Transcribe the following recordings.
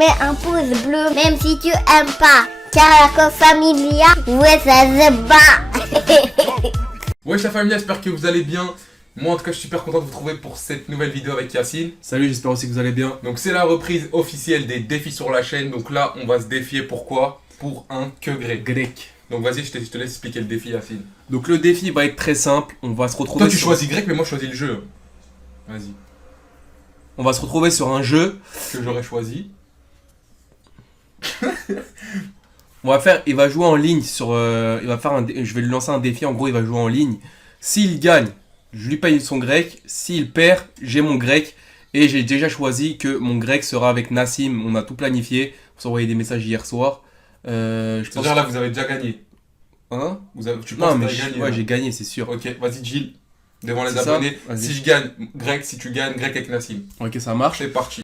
Mets un pouce bleu, même si tu aimes pas. Car la familia, ouais, ça se bat. Ouais, la famille, j'espère que vous allez bien. Moi, en tout cas, je suis super content de vous retrouver pour cette nouvelle vidéo avec Yacine. Salut, j'espère aussi que vous allez bien. Donc, c'est la reprise officielle des défis sur la chaîne. Donc là, on va se défier pourquoi? Pour un que grec. Donc, vas-y, je te laisse expliquer le défi, Yacine. Donc le défi va être très simple. On va se retrouver. Toi, tu choisis grec, mais moi, je choisis le jeu. Vas-y. On va se retrouver sur un jeu Que j'aurais choisi. On va faire. Il va jouer en ligne sur. Il va faire je vais lui lancer un défi. En gros, il va jouer en ligne. S'il gagne, je lui paye son grec. S'il perd, j'ai mon grec. Et j'ai déjà choisi que mon grec sera avec Nassim. On a tout planifié. On s'est envoyé des messages hier soir. Je pense. C'est-à-dire là, vous avez déjà gagné. Hein? Tu Non, penses mais que t'as gagné, ouais, là. j'ai gagné, c'est sûr. Ok, vas-y, Gilles. Devant les C'est ça? abonnés. Vas-y. Si je gagne, grec. Si tu gagnes, grec avec Nassim. Ok, ça marche. C'est parti.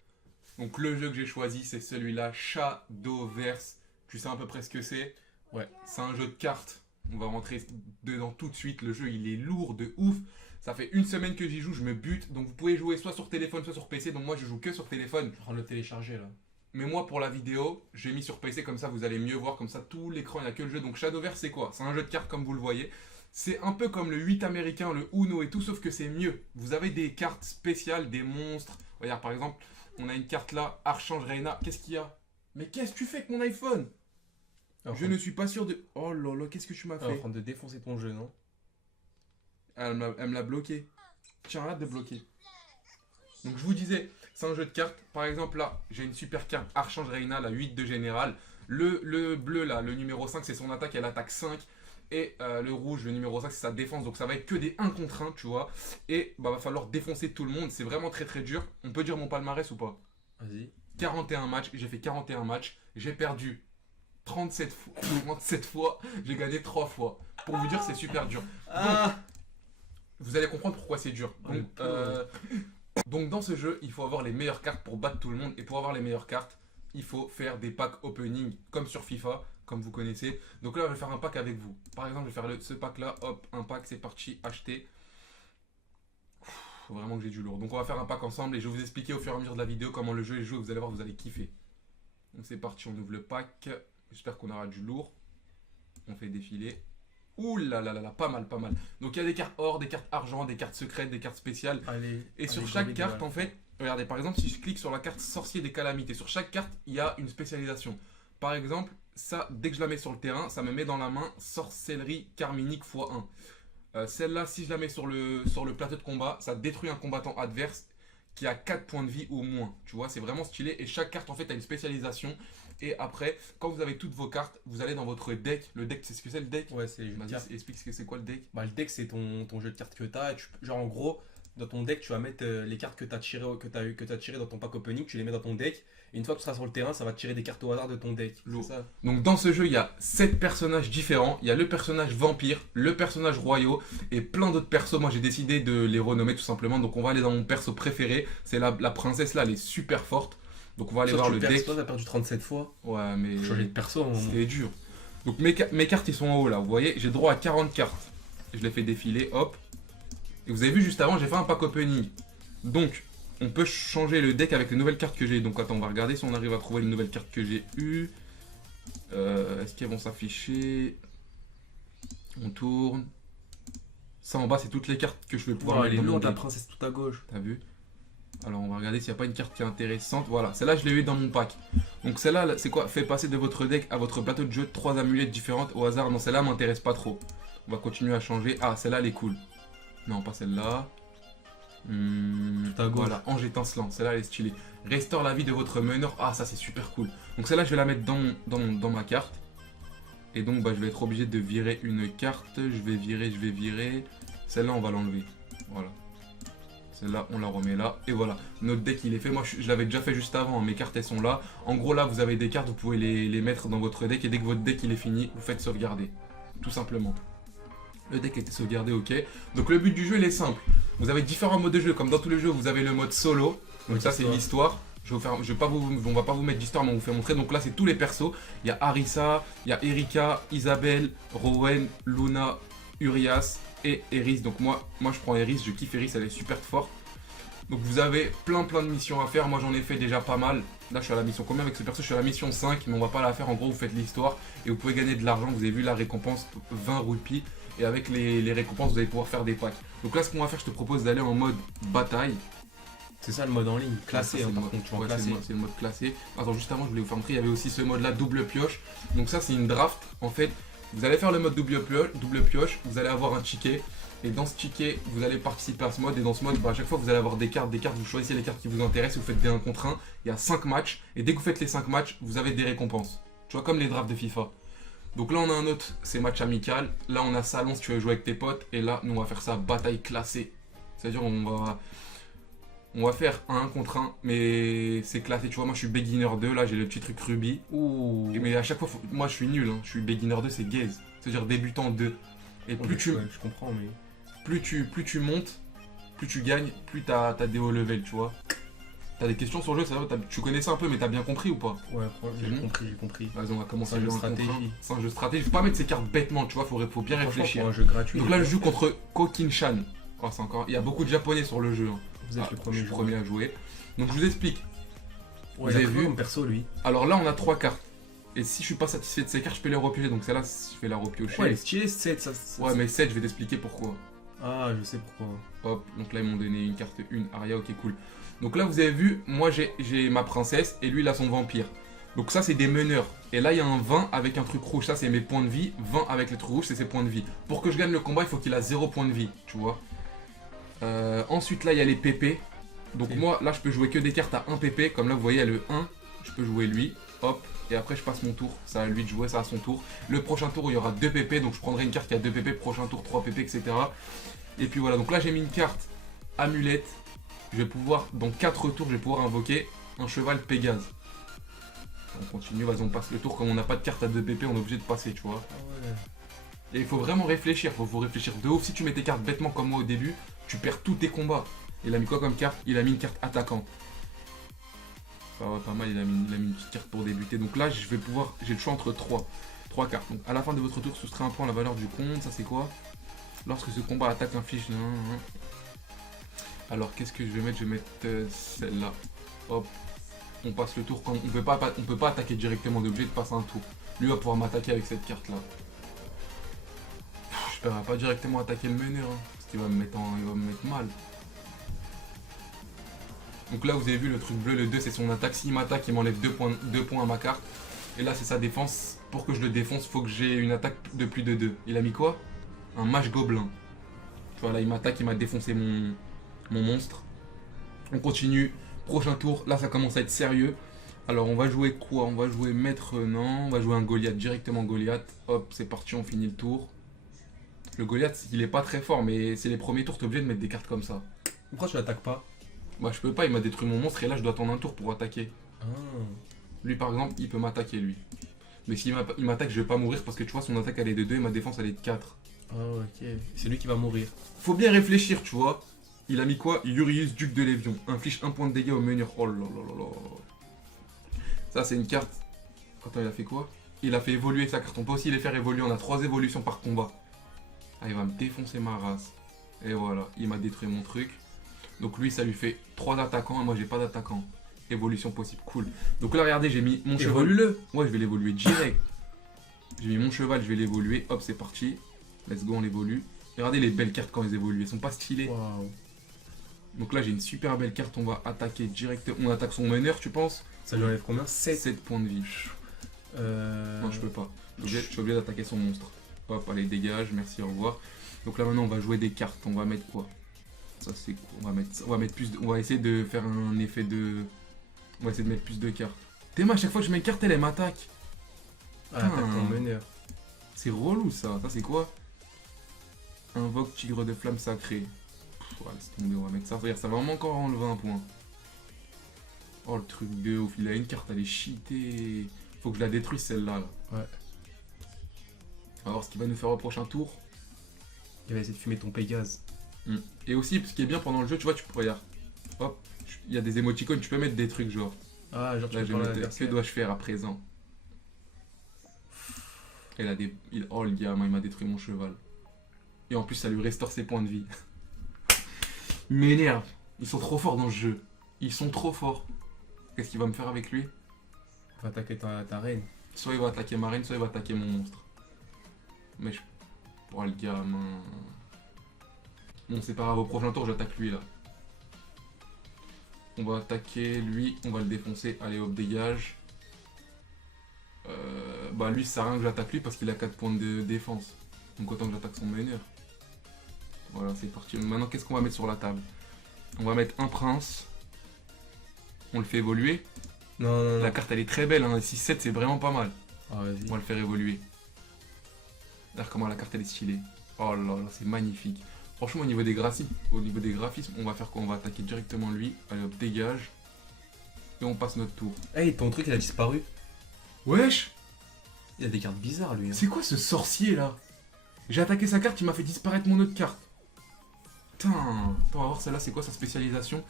Donc le jeu que j'ai choisi, c'est celui-là, Shadowverse. Tu sais à peu près ce que c'est? Ouais. C'est un jeu de cartes. On va rentrer dedans tout de suite. Le jeu, il est lourd de ouf. Ça fait une semaine que j'y joue, je me bute. Donc vous pouvez jouer soit sur téléphone, soit sur PC. Donc moi, je joue que sur téléphone. Je vais prendre le télécharger là. Mais moi, pour la vidéo, j'ai mis sur PC, comme ça vous allez mieux voir. Comme ça, tout l'écran, il n'y a que le jeu. Donc Shadowverse, c'est quoi? C'est un jeu de cartes comme vous le voyez. C'est un peu comme le 8 américain, le Uno et tout, sauf que c'est mieux. Vous avez des cartes spéciales, des monstres. Regarde, par exemple, on a une carte là, Archange Reina. Qu'est-ce qu'il y a? Mais qu'est-ce que tu fais avec mon iPhone? Je ne suis pas sûr de... Oh là là, qu'est-ce que tu m'as En fait? train de défoncer ton jeu, non? Elle me l'a bloqué. Tiens, arrête de bloquer. Donc je vous disais, c'est un jeu de cartes. Par exemple là, j'ai une super carte Archange Reina, la 8 de général. Le bleu là, le numéro 5, c'est son attaque, elle attaque 5. Et le rouge, le numéro 5, c'est sa défense. Donc ça va être que des 1 contre 1, tu vois. Et bah va falloir défoncer tout le monde. C'est vraiment très très dur. On peut dire mon palmarès ou pas? Vas-y. 41 matchs, j'ai fait 41 matchs. J'ai perdu 37 fois. 37 fois. J'ai gagné 3 fois. Pour vous dire, c'est super dur. Donc, vous allez comprendre pourquoi c'est dur. Donc dans ce jeu, il faut avoir les meilleures cartes pour battre tout le monde. Et pour avoir les meilleures cartes, il faut faire des packs opening comme sur FIFA, comme vous connaissez. Donc là, je vais faire un pack avec vous. Par exemple, je vais faire ce pack là. Hop, un pack, c'est parti, acheter. Faut vraiment que j'ai du lourd. Donc on va faire un pack ensemble et je vais vous expliquer au fur et à mesure de la vidéo comment le jeu est joué. Vous allez voir, vous allez kiffer. Donc c'est parti, on ouvre le pack. J'espère qu'on aura du lourd. On fait défiler. Ouh là là là là, pas mal, pas mal. Donc il y a des cartes or, des cartes argent, des cartes secrètes, des cartes spéciales. Et sur chaque carte, en fait, regardez, par exemple, si je clique sur la carte sorcier des calamités, sur chaque carte, il y a une spécialisation. Par exemple, ça, dès que je la mets sur le terrain, ça me met dans la main sorcellerie carminique x1. Celle-là, si je la mets sur le plateau de combat, ça détruit un combattant adverse qui a 4 points de vie au moins. Tu vois, c'est vraiment stylé. Et chaque carte, en fait, a une spécialisation. Et après, quand vous avez toutes vos cartes, vous allez dans votre deck. Le deck, c'est ce que c'est le deck? Ouais, c'est. Vas-y, explique ce que c'est quoi le deck. Bah, le deck, c'est ton jeu de cartes que tu as. Genre, en gros, dans ton deck, tu vas mettre les cartes que tu as tirées dans ton pack opening, tu les mets dans ton deck. Et une fois que tu seras sur le terrain, ça va te tirer des cartes au hasard de ton deck. Lourd. C'est ça. Donc dans ce jeu, il y a 7 personnages différents. Il y a le personnage vampire, le personnage royaux et plein d'autres persos. Moi, j'ai décidé de les renommer tout simplement. Donc on va aller dans mon perso préféré. C'est la princesse là, elle est super forte. Donc on va aller voir le deck. Toi, t'as perdu 37 fois. Ouais, mais Faut changer de perso à un moment. c'est dur. Donc mes cartes, ils sont en haut là. Vous voyez, j'ai droit à 40 cartes. Je les fais défiler, hop. Et vous avez vu juste avant, j'ai fait un pack opening. Donc, on peut changer le deck avec les nouvelles cartes que j'ai. Donc attends, on va regarder si on arrive à trouver les nouvelles cartes que j'ai eues. Est-ce qu'elles vont s'afficher? On tourne. Ça en bas, c'est toutes les cartes que je vais pouvoir Elle est mettre dans mon lourde, la deck. princesse tout à gauche. T'as vu? Alors on va regarder s'il n'y a pas une carte qui est intéressante. Voilà, celle-là je l'ai eu dans mon pack. Donc celle-là, c'est quoi? Fait passer de votre deck à votre plateau de jeu 3 amulettes différentes au hasard. Non, celle-là m'intéresse pas trop. On va continuer à changer. Ah, celle-là elle est cool. Non, pas celle-là. Tout à gauche. Voilà, ange étincelant, celle-là elle est stylée. Restaure la vie de votre meneur. Ah, ça c'est super cool. Donc celle-là je vais la mettre dans ma carte. Et donc bah, je vais être obligé de virer une carte. Je vais virer. Celle-là on va l'enlever. Voilà. Celle-là, on la remet là. Et voilà, notre deck il est fait. Moi je l'avais déjà fait juste avant, hein. Mes cartes elles sont là. En gros là vous avez des cartes, vous pouvez les mettre dans votre deck. Et dès que votre deck il est fini, vous faites sauvegarder. Tout simplement. Le deck a été sauvegardé, ok. Donc le but du jeu il est simple. Vous avez différents modes de jeu. Comme dans tous les jeux, vous avez le mode solo. Donc ça c'est l'histoire. On va pas vous mettre d'histoire, mais on vous fait montrer. Donc là c'est tous les persos. Il y a Arissa, il y a Erika, Isabelle, Rowan, Luna, Urias et Eris. Donc moi je prends Eris, je kiffe Eris, elle est super forte. Donc vous avez plein de missions à faire. Moi j'en ai fait déjà pas mal. Là je suis à la mission combien avec ce perso? Je suis à la mission 5, mais on va pas la faire. En gros vous faites l'histoire et vous pouvez gagner de l'argent. Vous avez vu la récompense 20 roupies. Et avec les récompenses vous allez pouvoir faire des packs. Donc là ce qu'on va faire, je te propose d'aller en mode bataille. C'est ça le mode en ligne, classé Ça, hein, c'est par le contre, tu vois, ouais, classé. c'est le mode classé. Attends, juste avant, je voulais vous faire montrer, il y avait aussi ce mode là, double pioche. Donc ça, c'est une draft. En fait, vous allez faire le mode double pioche, vous allez avoir un ticket. Et dans ce ticket, vous allez participer à ce mode. Et dans ce mode, bah, à chaque fois, vous allez avoir des cartes. Vous choisissez les cartes qui vous intéressent. Vous faites des 1 contre 1. Il y a 5 matchs. Et dès que vous faites les 5 matchs, vous avez des récompenses. Tu vois, comme les drafts de FIFA. Donc là, on a un autre, c'est match amical. Là, on a salon si tu veux jouer avec tes potes. Et là, nous, on va faire ça bataille classée. C'est-à-dire, on va faire un 1 contre 1, mais c'est classé. Tu vois, moi je suis beginner 2, là j'ai le petit truc Ruby. Ouh. Mais à chaque fois, moi je suis nul, hein. Je suis beginner 2, c'est gaze. C'est-à-dire débutant 2. Et Ouais, je comprends, mais. plus tu montes, plus tu gagnes, plus t'as des hauts level, tu vois. T'as des questions sur le jeu, ça va, tu connais ça un peu, mais t'as bien compris ou pas? Ouais, j'ai bon compris. Vas-y, on va commencer C'est un à jeu jouer de stratégie. C'est un jeu de stratégie. Faut pas mettre ces cartes bêtement, tu vois, faut bien Franchement, réfléchir. pour un jeu gratuit. Donc là, je joue contre Kokin-chan. Oh, c'est encore... Il y a beaucoup de japonais sur le jeu. Hein. Vous êtes le je premier suis le joueur. premier à jouer. Donc je vous explique. Ouais, vous avez vu mon perso, lui. Alors là, on a 3 cartes. Et si je suis pas satisfait de ces cartes, je peux les repiocher. Donc celle-là, je vais la repiocher. Ouais, elle est stylée, 7. Ouais, mais 7, je vais t'expliquer pourquoi. Ah, je sais pourquoi. Hop, donc là, ils m'ont donné une carte 1. Aria, ok, cool. Donc là, vous avez vu, moi, j'ai ma princesse et lui, il a son vampire. Donc ça, c'est des meneurs. Et là, il y a un 20 avec un truc rouge. Ça, c'est mes points de vie. 20 avec le truc rouge, c'est ses points de vie. Pour que je gagne le combat, il faut qu'il a 0 points de vie, tu vois. Ensuite, là, il y a les PP. Donc moi, là, je peux jouer que des cartes à 1 PP. Comme là, vous voyez, il y a le 1. Je peux jouer lui. Hop. Et après, je passe mon tour. C'est à lui de jouer, ça à son tour. Le prochain tour, il y aura 2 PP. Donc je prendrai une carte qui a 2 PP. Prochain tour, 3 PP, etc. Et puis voilà. Donc là, j'ai mis une carte amulette. Je vais pouvoir, dans 4 tours, je vais pouvoir invoquer un cheval Pégase. On continue, vas-y, on passe le tour. Comme on n'a pas de carte à 2 PP, on est obligé de passer, tu vois. Ah ouais. Et il faut vraiment réfléchir, faut réfléchir de ouf. Si tu mets tes cartes bêtement comme moi au début, tu perds tous tes combats. Il a mis quoi comme carte? Il a mis une carte attaquant. Ça va pas mal, il a mis une petite carte pour débuter. Donc là, je vais pouvoir, j'ai le choix entre 3 cartes. Donc à la fin de votre tour, soustrait un point à la valeur du compte. Ça c'est quoi? Lorsque ce combat attaque inflige... Alors qu'est-ce que je vais mettre? Je vais mettre celle-là. Hop. On passe le tour. On peut pas attaquer directement, on est obligé de passer un tour. Lui va pouvoir m'attaquer avec cette carte-là. J'espère pas directement attaquer le meneur, hein, parce qu'il va me mettre mal. Donc là vous avez vu le truc bleu, le 2 c'est son attaque. S'il m'attaque, il m'enlève 2 points à ma carte. Et là c'est sa défense. Pour que je le défonce, faut que j'ai une attaque de plus de 2. Il a mis quoi? Un mage gobelin. Tu vois là il m'attaque, il m'a défoncé mon monstre. On continue. Prochain tour, là ça commence à être sérieux. Alors on va jouer quoi? On va jouer maître, non. On va jouer un Goliath, directement Goliath. Hop, c'est parti, on finit le tour. Le Goliath, il est pas très fort, mais c'est les premiers tours, t'es obligé de mettre des cartes comme ça. Pourquoi tu l'attaques pas? Bah je peux pas, il m'a détruit mon monstre et là je dois attendre un tour pour attaquer. Ah. Lui par exemple, il peut m'attaquer lui. Mais s'il m'attaque, je vais pas mourir parce que tu vois, son attaque elle est de 2 et ma défense elle est de 4. Ah ok, c'est lui qui va mourir. Faut bien réfléchir, tu vois. Il a mis quoi? Urius, duc de Lévion. Inflige 1 point de dégâts au meneur. Oh là là là là. Ça c'est une carte. Attends, il a fait quoi? Il a fait évoluer sa carte. On peut aussi les faire évoluer. On a 3 évolutions par combat. Ah, il va me défoncer ma race. Et voilà, il m'a détruit mon truc. Donc lui, ça lui fait 3 attaquants et moi j'ai pas d'attaquant. Évolution possible, cool. Donc là, regardez, j'ai mis mon cheval. Évolue-le. Ouais, je vais l'évoluer direct. J'ai mis mon cheval, je vais l'évoluer. Hop, c'est parti. Let's go, on l'évolue. Regardez les belles cartes quand elles évoluent. Elles sont pas stylées. Waouh. Donc là, j'ai une super belle carte. On va attaquer directement. On attaque son meneur, tu penses? Ça lui enlève combien? 7 points de vie. Non, je peux pas. Je suis obligé d'attaquer son monstre. Hop, allez, dégage. Merci, au revoir. Donc là, maintenant, on va jouer des cartes. On va mettre quoi? Ça, c'est quoi? On va mettre plus. On va essayer de faire un effet de. On va essayer de mettre plus de cartes. Théma, à chaque fois que je mets une carte, elle m'attaque. Ah, attaque ton meneur. C'est relou ça. Ça, c'est quoi? Invoque tigre de flamme sacrée. Ouais, laisse tomber, on va mettre ça. Regarde, ça va vraiment encore enlever un point. Oh, le truc de ouf. Il a une carte, elle est cheatée. Faut que je la détruise celle-là. Là. Ouais. On va voir ce qu'il va nous faire au prochain tour. Il va essayer de fumer ton Pégase. Et aussi, ce qui est bien pendant le jeu, tu vois, tu peux regarder. Hop, il y a des émoticônes, tu peux mettre des trucs genre. Ah, genre tu Là, peux je parler à vais mettre, que l'adversaire. dois-je faire à présent? Il a des. Oh, le gamin, il m'a détruit mon cheval. Et en plus, ça lui restaure ses points de vie. Il m'énerve. Ils sont trop forts dans ce jeu. Ils sont trop forts. Qu'est-ce qu'il va me faire avec lui? Va attaquer ta reine. Soit il va attaquer ma reine, soit il va attaquer mon monstre. Mais je... Oh le gamin... Bon c'est pas grave, au prochain tour j'attaque lui là. On va attaquer lui, on va le défoncer. Allez hop, dégage. Bah lui ça sert à rien que j'attaque lui parce qu'il a 4 points de défense. Donc autant que j'attaque son meneur. Voilà, c'est parti. Maintenant qu'est-ce qu'on va mettre sur la table? On va mettre un prince. On le fait évoluer. Non. La carte elle est très belle, hein. 6-7 c'est vraiment pas mal. Ah, vas-y. On va le faire évoluer. Regarde comment la carte elle est stylée. Oh là là, c'est magnifique. Franchement, au niveau des graphismes, on va faire quoi? On va attaquer directement lui. Allez hop, dégage. Et on passe notre tour. Hey, ton truc il a disparu. Wesh! Il a des cartes bizarres lui. Hein. C'est quoi ce sorcier là? J'ai attaqué sa carte, il m'a fait disparaître mon autre carte. Putain. Attends, on va voir celle-là, c'est quoi sa spécialisation?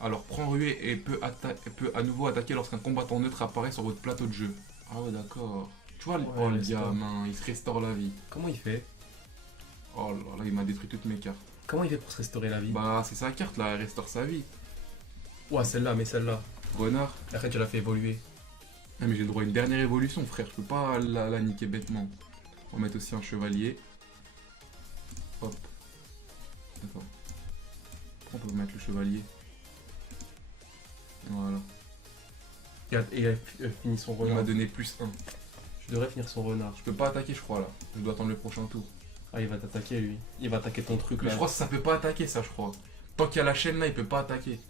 Alors, prend ruée et peut à nouveau attaquer lorsqu'un combattant neutre apparaît sur votre plateau de jeu. Ah ouais, d'accord. Tu vois, oh, le gamin, il se restaure la vie. Comment il fait? Oh là là, il m'a détruit toutes mes cartes. Comment il fait pour se restaurer la vie? Bah, c'est sa carte là, elle restaure sa vie. Ouais, celle-là, mais celle-là. Renard. Après, tu l'as fait évoluer. Ah, mais j'ai le droit à une dernière évolution, frère. Je peux pas la niquer bêtement. On va mettre aussi un chevalier. Hop. D'accord. Pourquoi on peut mettre le chevalier? Voilà. Et elle finit son On m'a renard. donné plus 1. Je devrais finir son renard. Je peux pas attaquer, je crois là. Je dois attendre le prochain tour. Ah, il va t'attaquer lui. Il va attaquer ton truc Mais là. je crois que ça peut pas attaquer, ça, je crois. Tant qu'il y a la chaîne là, il peut pas attaquer.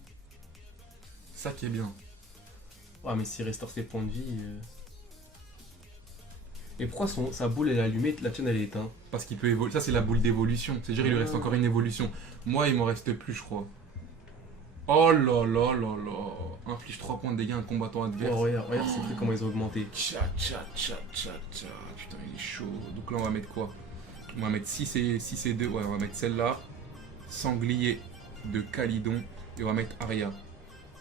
C'est ça qui est bien. Ah, mais s'il restaure ses points de vie. Et pourquoi sa boule elle est allumée, la tienne elle est éteinte? Parce qu'il peut évoluer. Ça, c'est la boule d'évolution. C'est-à-dire, il lui reste encore une évolution. Moi, il m'en reste plus, je crois. Oh là là là là. Inflige 3 points de dégâts à un combattant adverse. Oh, regarde ces trucs comment ils ont augmenté. Tcha. Putain, il est chaud. Donc là, on va mettre quoi? On va mettre 6 et 2. Ouais, on va mettre celle-là. Sanglier de Calydon. Et on va mettre Aria.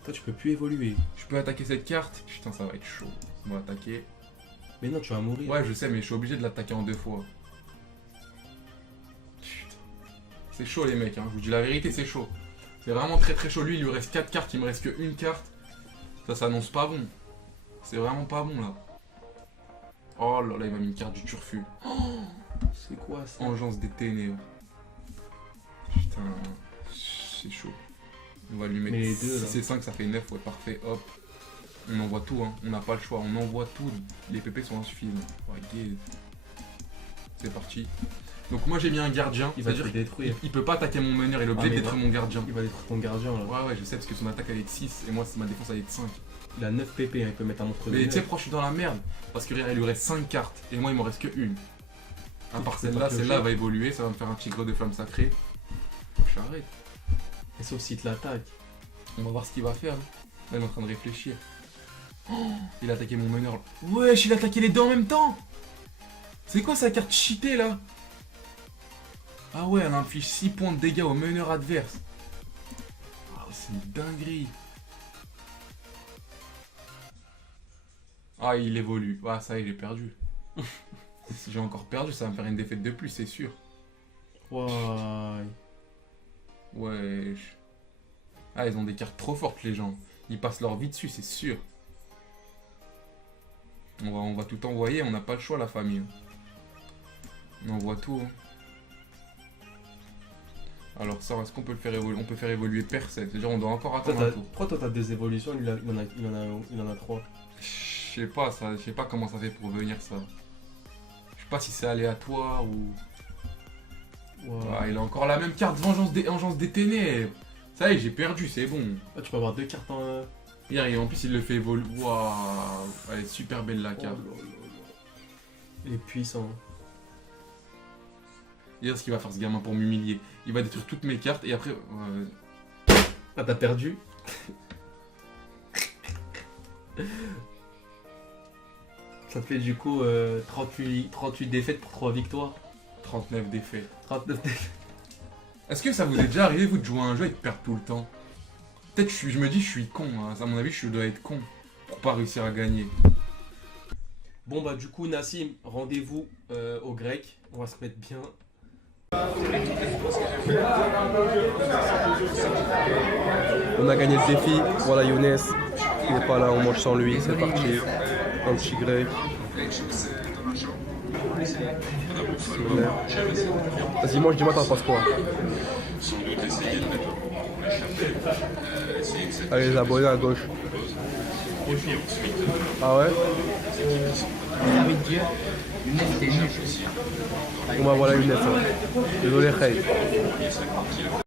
Toi, tu peux plus évoluer. Je peux attaquer cette carte? Putain, ça va être chaud. On va attaquer. Mais non, tu vas mourir. Ouais, je sais, mais je suis obligé de l'attaquer en 2 fois. Putain. C'est chaud, les mecs, hein. Je vous dis la vérité, c'est chaud. C'est vraiment très très chaud. Lui, il lui reste 4 cartes, il me reste que 1 carte. Ça s'annonce pas bon. C'est vraiment pas bon, là. Oh là là, il m'a mis une carte du turfu. C'est quoi ça? Engeance des ténèbres. Putain, c'est chaud. On va lui mettre Mais les deux, là. 6 et 5, ça fait 9, ouais, parfait, hop. On envoie tout, hein. On n'a pas le choix, on envoie tout. Les PP sont insuffisants. Oh, yeah. C'est parti. Donc moi j'ai mis un gardien, Il va te c'est-à-dire détruire. il peut pas attaquer mon meneur, il est obligé de mais détruire mon gardien. Il va détruire ton gardien là. Ouais, je sais, parce que son attaque elle est de 6 et moi ma défense elle est de 5. Il a 9 PP, hein, il peut mettre un monstre de Mais tu sais neuf. pourquoi je suis dans la merde? Parce que il lui reste 5 cartes et moi il m'en reste que une. À part Tu peux celle-là, pas celle-là piocher. va évoluer, ça va me faire un tigre de flamme sacrée. J'arrête. Et sauf s'il te l'attaque. On va voir ce qu'il va faire. Là, il est en train de réfléchir. Oh, il a attaqué mon meneur. Wesh, il a attaqué les deux en même temps. C'est quoi sa carte cheatée là? Ah ouais, elle inflige 6 points de dégâts au meneur adverse. Ah, c'est une dinguerie. Ah, il évolue. Ah, ça y est, j'ai perdu. Si j'ai encore perdu, ça va me faire une défaite de plus, c'est sûr. Ouais. Wesh. Ah, ils ont des cartes trop fortes, les gens. Ils passent leur vie dessus, c'est sûr. On va tout envoyer, on n'a pas le choix, la famille. On envoie tout. Hein. Alors ça, est-ce qu'on peut le faire évoluer? On peut faire évoluer personne. C'est-à-dire on doit encore attendre un tour. Pourquoi toi t'as 2 évolutions, lui il en a 3? Je sais pas comment ça fait pour venir ça. Je sais pas si c'est aléatoire ou... Ouais. Ah, il a encore la même carte, vengeance des ténèbres. Ça y est, j'ai perdu, c'est bon. Ah, tu peux avoir 2 cartes en... Hier, et en plus il le fait évoluer. Waouh, elle est super belle la Oh carte. là là là. Il est puissant. Hier, ce qu'il va faire ce gamin pour m'humilier. Il va détruire toutes mes cartes et après... Ah, t'as perdu? Ça te fait du coup 38 défaites pour 3 victoires. 39 défaites. 39 défaites. Est-ce que ça vous est déjà arrivé, vous, de jouer à un jeu et de perdre tout le temps? Peut-être je me dis je suis con, hein. À mon avis je dois être con pour pas réussir à gagner. Bon bah du coup Nassim, rendez-vous au grec. On va se mettre bien. On a gagné le défi. Voilà Younes. Il n'est pas là, on mange sans lui. C'est parti. Un petit grec. Vas-y, mange, dis-moi t'en penses quoi. Allez, les abonnés à gauche. Ah ouais? Bon bah voilà Younes. Désolé Khay.